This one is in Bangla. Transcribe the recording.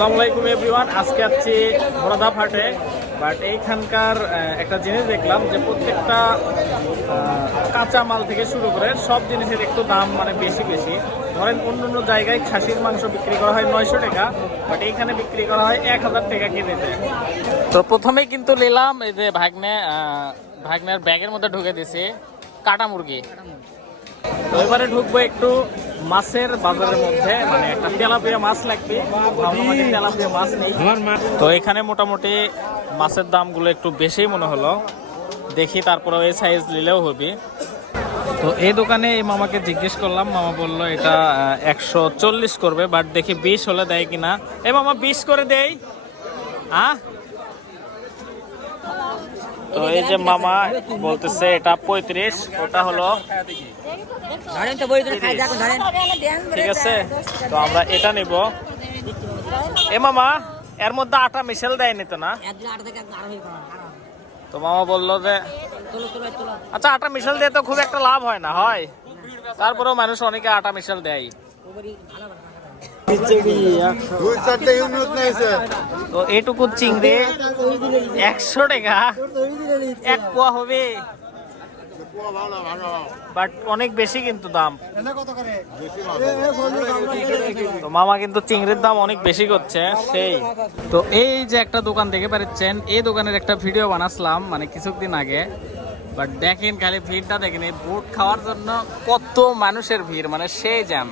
আসসালামু আলাইকুম এভরিওয়ান আজকে আছি বড়দা ফাটে বাট এইখানকার একটা জিনিস দেখলাম যে প্রত্যেকটা কাঁচা মাল থেকে শুরু করে সব জিনিসের একটু দাম মানে বেশি বেশি। ধরেন অন্য অন্য জায়গায় খাসির মাংস বিক্রি করা হয় নয়শো টাকা বাট এইখানে বিক্রি করা হয় এক হাজার টাকা কেজিতে। তো প্রথমেই কিন্তু নিলাম এই যে ভাগ্নে ভাগ্নের ব্যাগের মধ্যে ঢুকে দিছি কাটা মুরগি। তো এবারে ঢুকবো একটু মাছের বাজারের মধ্যে মানে একটা তেলাপিয়া মাছ লাগবে। তেলাপিয়া মাছ নেই। তো এখানে মোটামুটি মাছের দামগুলো একটু বেশি মনে হলো। দেখি তারপরে এই সাইজ নিলেও হবে। তো এই দোকানে এই মামাকে জিজ্ঞেস করলাম মামা বলল এটা একশো চল্লিশ করবে বাট দেখি বিশ হলে দেয় কিনা? এ মামা বিশ করে দেয় হ্যাঁ তো এই যে মামা বলতেছে এটা পঁয়ত্রিশ ওটা হলো ধরেন তো বই ধরে খাই দেখুন ধরেন। ঠিক আছে তো আমরা এটা নিব। এ মামা এর মধ্যে আটা মিশেল দেয়নি তো না। তো মামা বলল যে আচ্ছা আটা মিশেল দিয়ে তো খুব একটা লাভ হয় না হয়। তারপরেও মানুষ অনেকে আটা মিশেল দেয়। ওপরই ভালো ভালো দুই চারটে ইউনিট নিয়েছে। তো এইটুকু চিংড়ি একশো টাকা। এক পোয়া হবে। বাট অনেক বেশি কিন্তু দাম। মামা কিন্তু চিংড়ির দাম অনেক বেশি করছে, সেই। তো এই যে একটা দোকান দেখে পাচ্ছেন, এই দোকানের একটা ভিডিও বানাসলাম মানে কিছুদিন আগে। বাট দেখেন খালি ভিড়টা, দেখেন এই বুট খাওয়ার জন্য কত মানুষের ভিড় মানে সেই জ্যাম